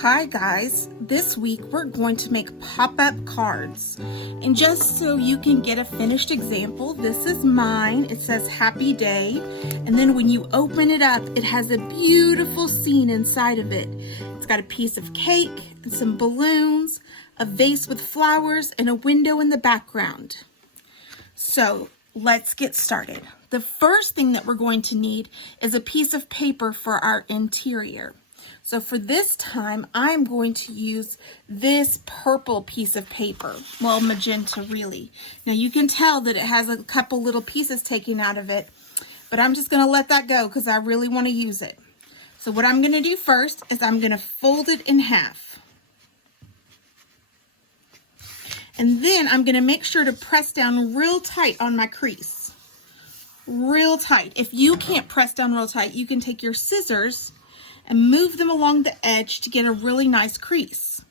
Hi guys, this week we're going to make pop-up cards. And just so you can get a finished example, this is mine. It says happy day. And then when you open it up, it has a beautiful scene inside of it. It's got a piece of cake and some balloons, a vase with flowers, and a window in the background. So let's get started. The first thing that we're going to need is a piece of paper for our interior. So for this time, I'm going to use this purple piece of paper. Well, magenta really. Now you can tell that it has a couple little pieces taken out of it, but I'm just going to let that go because I really want to use it. So what I'm going to do first is I'm going to fold it in half. And then I'm going to make sure to press down real tight on my crease. Real tight. If you can't press down real tight, you can take your scissors and move them along the edge to get a really nice crease.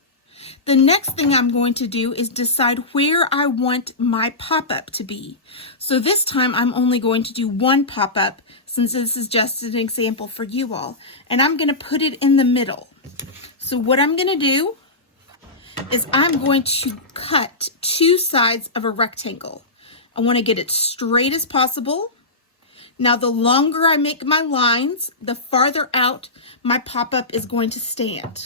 The next thing I'm going to do is decide where I want my pop-up to be. So this time I'm only going to do one pop-up since this is just an example for you all. And I'm going to put it in the middle. So what I'm going to do is I'm going to cut two sides of a rectangle. I want to get it straight as possible. Now, the longer I make my lines, the farther out my pop-up is going to stand,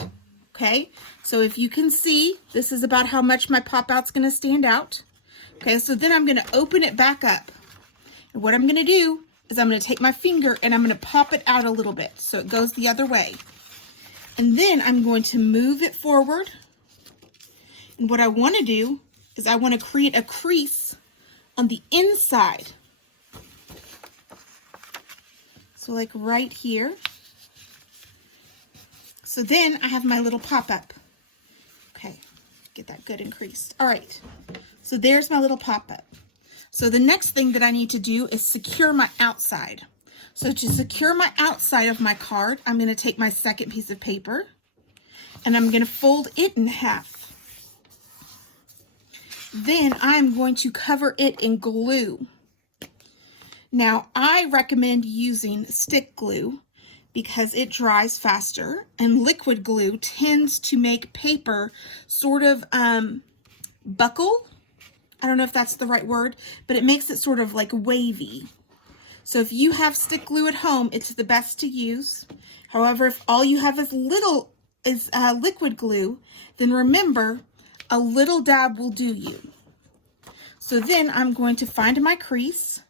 okay? So if you can see, this is about how much my pop-out's going to stand out. Okay, so then I'm going to open it back up. And what I'm going to do is I'm going to take my finger and I'm going to pop it out a little bit so it goes the other way. And then I'm going to move it forward. And what I want to do is I want to create a crease on the inside. So like right here. So then I have my little pop-up. Okay, get that good and creased. All right, so there's my little pop-up. So the next thing that I need to do is secure my outside. So to secure my outside of my card, I'm going to take my second piece of paper and I'm going to fold it in half. Then I'm going to cover it in glue. Now, I recommend using stick glue because it dries faster, and liquid glue tends to make paper sort of buckle. I don't know if that's the right word, but it makes it sort of like wavy. So if you have stick glue at home, it's the best to use. However, if all you have is liquid glue, then remember, a little dab will do you. So then I'm going to find my crease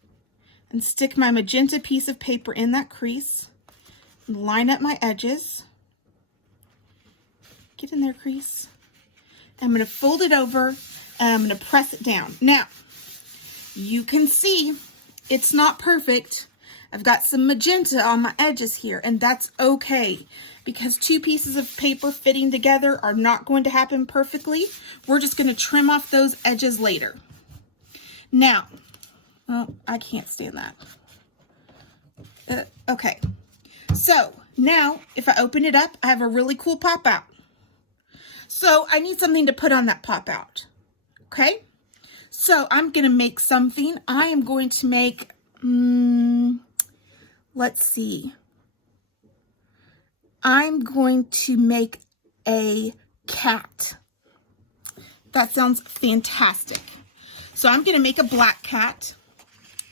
and stick my magenta piece of paper in that crease and line up my edges. Get in there, crease. I'm going to fold it over and I'm going to press it down. Now, you can see it's not perfect. I've got some magenta on my edges here, and that's okay because two pieces of paper fitting together are not going to happen perfectly. We're just going to trim off those edges later. Now, oh, I can't stand that. Okay, so now if I open it up, I have a really cool pop out. So I need something to put on that pop out. Okay, so I'm going to make something. I am going to make, let's see. I'm going to make a cat. That sounds fantastic. So I'm going to make a black cat.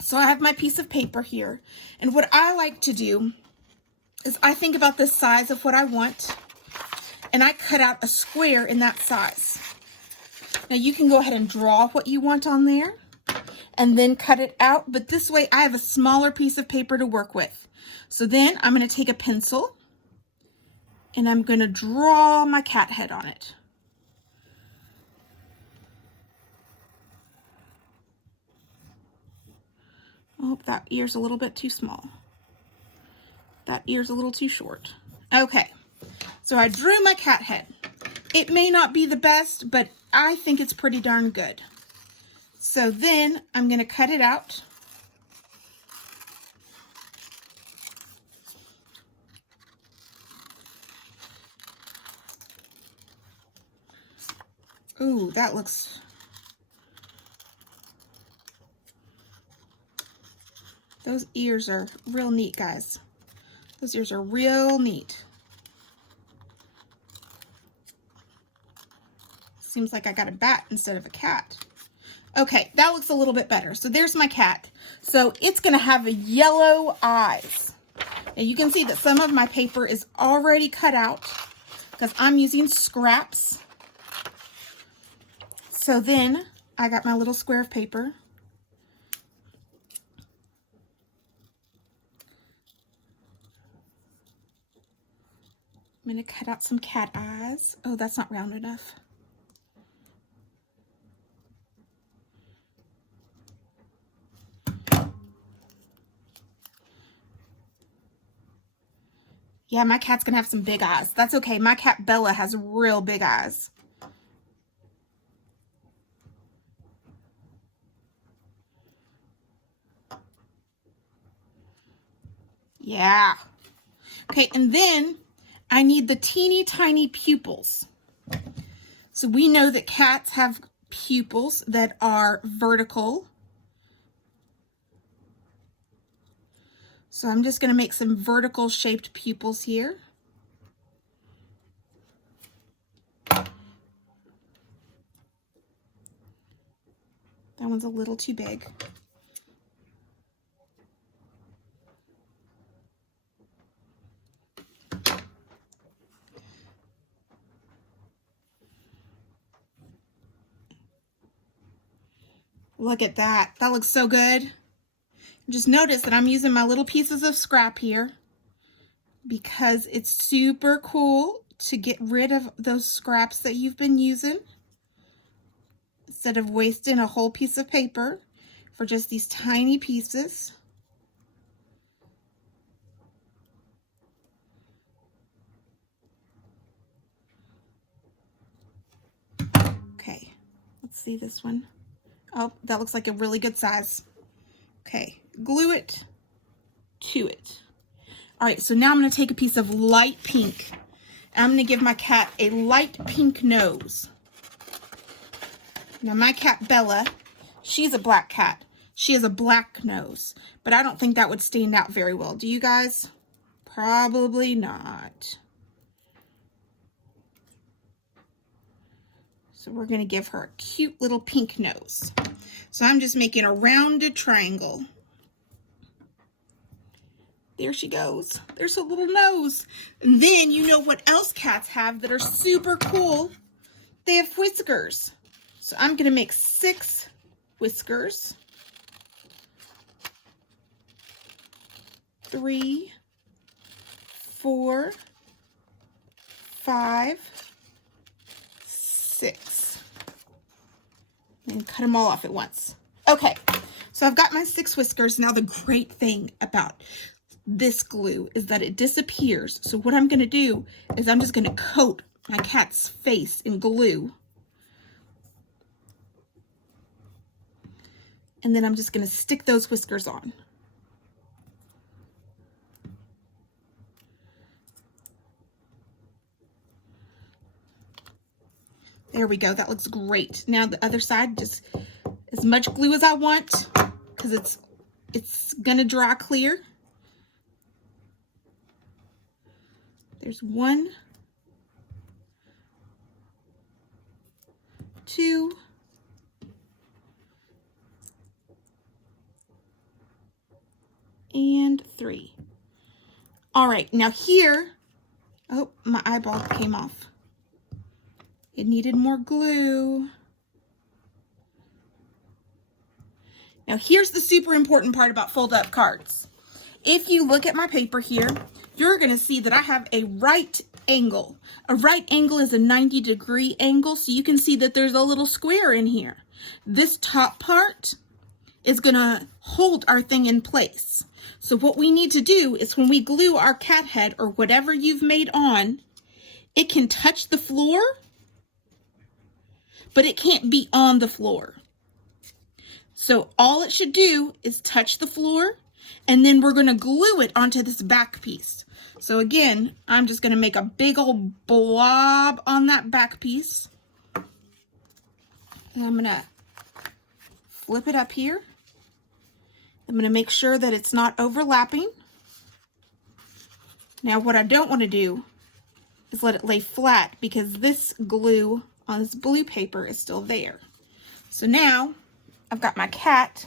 So I have my piece of paper here. And what I like to do is I think about the size of what I want. And I cut out a square in that size. Now you can go ahead and draw what you want on there. And then cut it out. But this way I have a smaller piece of paper to work with. So then I'm going to take a pencil. And I'm going to draw my cat head on it. Oh, that ear's a little bit too small. That ear's a little too short. Okay, so I drew my cat head. It may not be the best, but I think it's pretty darn good. So then I'm going to cut it out. Ooh, that looks... Those ears are real neat, guys. Those ears are real neat. Seems like I got a bat instead of a cat. Okay, that looks a little bit better. So there's my cat. So it's going to have yellow eyes. And you can see that some of my paper is already cut out because I'm using scraps. So then I got my little square of paper. I'm going to cut out some cat eyes. Oh, that's not round enough. Yeah, my cat's gonna have some big eyes. That's okay. My cat Bella has real big eyes. Yeah. Okay, and then I need the teeny tiny pupils. So we know that cats have pupils that are vertical. So I'm just going to make some vertical shaped pupils here. That one's a little too big. Look at that. That looks so good. Just notice that I'm using my little pieces of scrap here because it's super cool to get rid of those scraps that you've been using instead of wasting a whole piece of paper for just these tiny pieces. Okay, let's see this one. Oh, that looks like a really good size. Okay, glue it to it. All right, so now I'm going to take a piece of light pink. And I'm going to give my cat a light pink nose. Now my cat Bella, she's a black cat. She has a black nose, but I don't think that would stand out very well. Do you guys? Probably not. So we're going to give her a cute little pink nose. So I'm just making a rounded triangle. There she goes. There's a little nose. And then you know what else cats have that are super cool? They have whiskers. So I'm going to make 6 whiskers. 3, 4, 5, 6. And cut them all off at once. Okay, so I've got my 6 whiskers. Now the great thing about this glue is that it disappears. So what I'm going to do is I'm just going to coat my cat's face in glue. And then I'm just going to stick those whiskers on. There we go. That looks great. Now the other side, just as much glue as I want because it's going to dry clear. There's 1, 2, and 3. All right, now here, oh, my eyeball came off. It needed more glue. Now here's the super important part about fold up cards. If you look at my paper here, you're going to see that I have a right angle. A right angle is a 90-degree angle, so you can see that there's a little square in here. This top part is going to hold our thing in place. So what we need to do is when we glue our cat head or whatever you've made on, it can touch the floor, but it can't be on the floor. So all it should do is touch the floor, and then we're going to glue it onto this back piece. So again, I'm just going to make a big old blob on that back piece. And I'm going to flip it up here. I'm going to make sure that it's not overlapping. Now what I don't want to do is let it lay flat because this glue on this blue paper is still there. So now I've got my cat.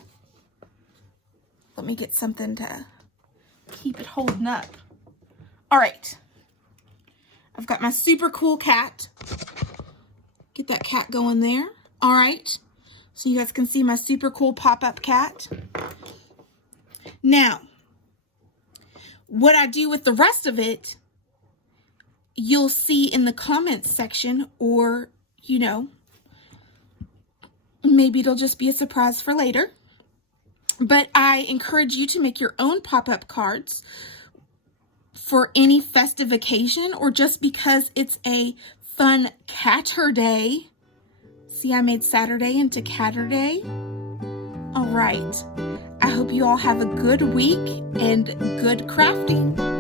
Let me get something to keep it holding up. All right. I've got my super cool cat. Get that cat going there. All right. So you guys can see my super cool pop-up cat. Now, what I do with the rest of it, you'll see in the comments section, or, you know, maybe it'll just be a surprise for later. But I encourage you to make your own pop-up cards for any festive occasion, or just because it's a fun catter day. See, I made Saturday into Catterday. All right. I hope you all have a good week and good crafting.